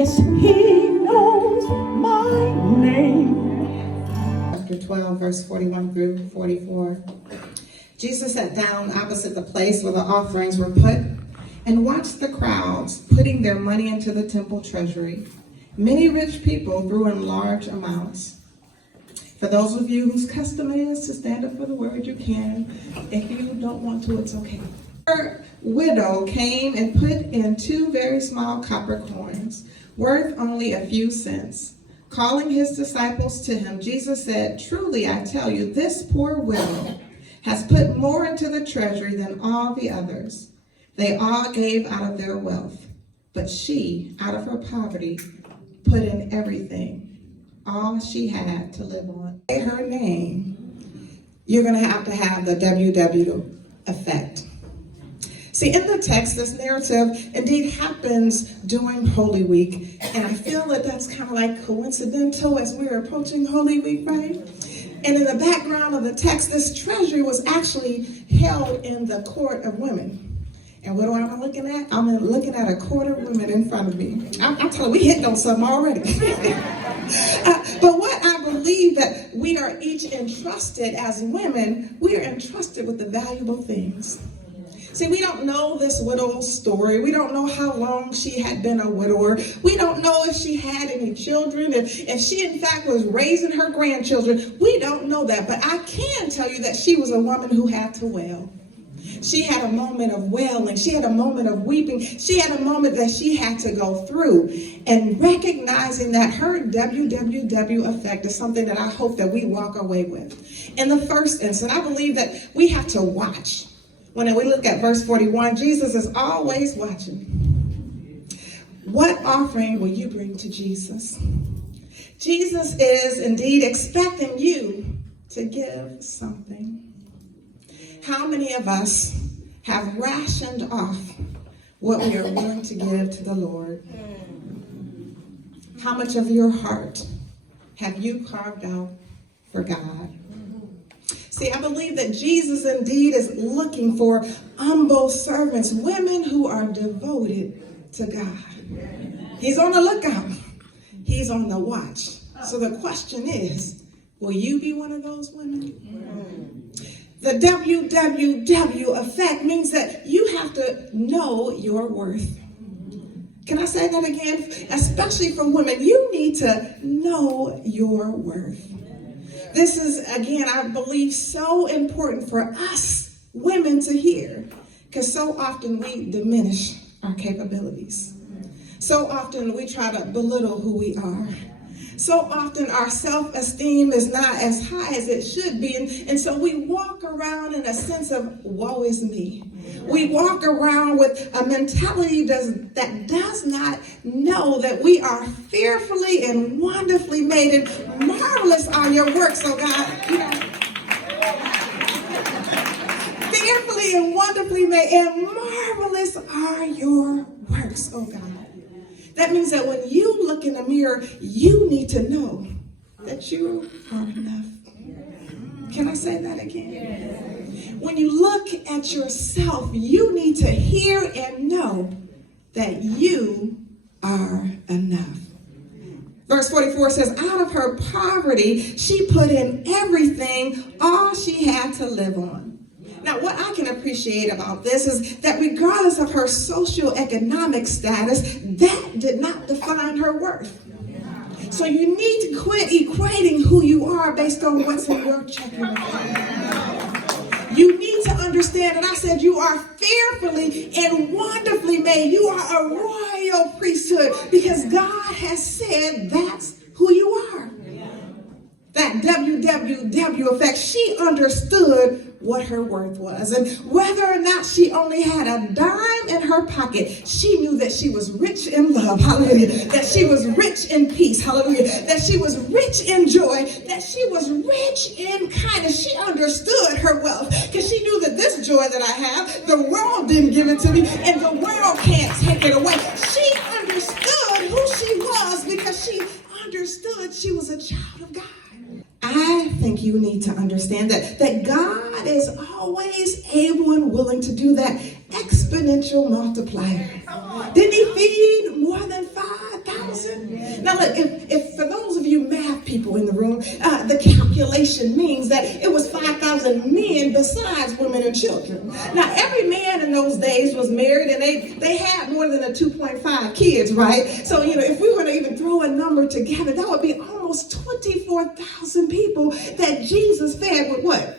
Yes, he knows my name. Chapter 12, verse 41 through 44. Jesus sat down opposite the place where the offerings were put and watched the crowds putting their money into the temple treasury. Many rich people threw in large amounts. For those of you whose custom it is to stand up for the word, you can. If you don't want to, it's okay. Her widow came and put in 2 very small copper coins, worth only a few cents. Calling his disciples to him, Jesus said, "Truly I tell you, this poor widow has put more into the treasury than all the others. They all gave out of their wealth, but she, out of her poverty, put in everything, all she had to live on." Say her name, you're going to have the WW effect. See, in the text, this narrative indeed happens during Holy Week, and I feel that that's kind of like coincidental as we're approaching Holy Week, right? And in the background of the text, this treasury was actually held in the court of women. And what am I looking at? I'm looking at a court of women in front of me. I'm telling you, we hitting on something already. But what I believe that we are each entrusted as women, we are entrusted with the valuable things. See, we don't know this widow's story. We don't know how long she had been a widower. We don't know if she had any children, if she in fact was raising her grandchildren. We don't know that. But I can tell you that she was a woman who had to wail. She had a moment of wailing. She had a moment of weeping. She had a moment that she had to go through. And recognizing that her WWW effect is something that I hope that we walk away with. In the first instance, I believe that we have to watch. When we look at verse 41, Jesus is always watching. What offering will you bring to Jesus? Jesus is indeed expecting you to give something. How many of us have rationed off what we are willing to give to the Lord? How much of your heart have you carved out for God? See, I believe that Jesus indeed is looking for humble servants, women who are devoted to God. He's on the lookout. He's on the watch. So the question is, will you be one of those women? The WWW effect means that you have to know your worth. Can I say that again? Especially for women, you need to know your worth. This is, again, I believe, so important for us women to hear, because so often we diminish our capabilities. So often we try to belittle who we are. So often our self-esteem is not as high as it should be, and so we walk around in a sense of woe is me. We walk around with a mentality that does not know that we are fearfully and wonderfully made, and marvelous are your works, oh God. Fearfully and wonderfully made, and marvelous are your works, oh God. That means that when you look in the mirror, you need to know that you are enough. Can I say that again? Yes. When you look at yourself, you need to hear and know that you are enough. Verse 44 says, out of her poverty, she put in everything, all she had to live on. Now, what I can appreciate about this is that regardless of her socioeconomic status, that did not define her worth. So you need to quit equating who you are based on what's in your checking account. You need to understand that I said you are fearfully and wonderfully made. You are a royal priesthood because God has said that's who you are. That WWW effect, she understood what her worth was. And whether or not she only had a dime in her pocket, she knew that she was rich in love, hallelujah, that she was rich in peace, hallelujah, that she was rich in joy, that she was rich in kindness. She understood her wealth because she knew that this joy that I have, the world didn't give it to me, and the world can't take it away. She understood who she was because she understood she was a child of God. I think you need to understand that God is always able and willing to do that exponential multiplier. Didn't he feed more than 5,000? 5,000? Now look, if for those of you math people in the room, the calculation means that it was 5,000 men besides women and children. Now every man in those days was married and they had more than a 2.5 kids, right? So, if we were to even throw a number together, that would be almost 24,000 people that Jesus fed with what?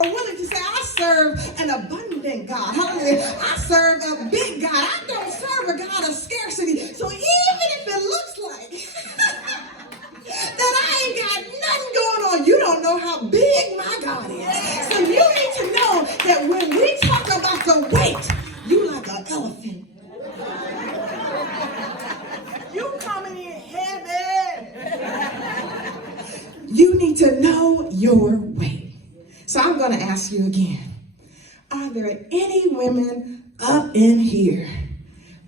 I'm willing to say, I serve an abundant God. Hallelujah. I serve a big God. I don't serve a God of scarcity. So even if it looks like that I ain't got nothing going on, you don't know how big my God is. So you need to know that when we talk about the weight, you like an elephant. You coming in heavy. You need to know your weight. So I'm going to ask you again. Are there any women up in here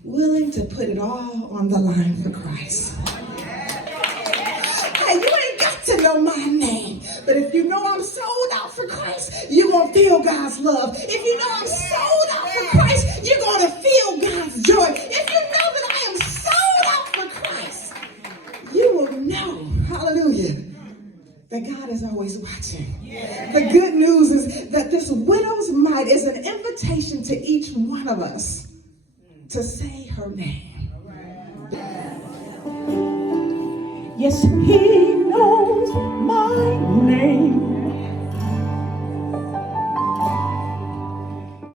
willing to put it all on the line for Christ? Hey, you ain't got to know my name, but if you know I'm sold out for Christ, you're going to feel God's love. If you know I'm sold out for Christ, you're going to feel God's joy. If you know that I am sold out for Christ, you will know, hallelujah, that God is always watching. The good news is that this widow's mite is an invitation to each one of us to say her name. Yes, he knows my name.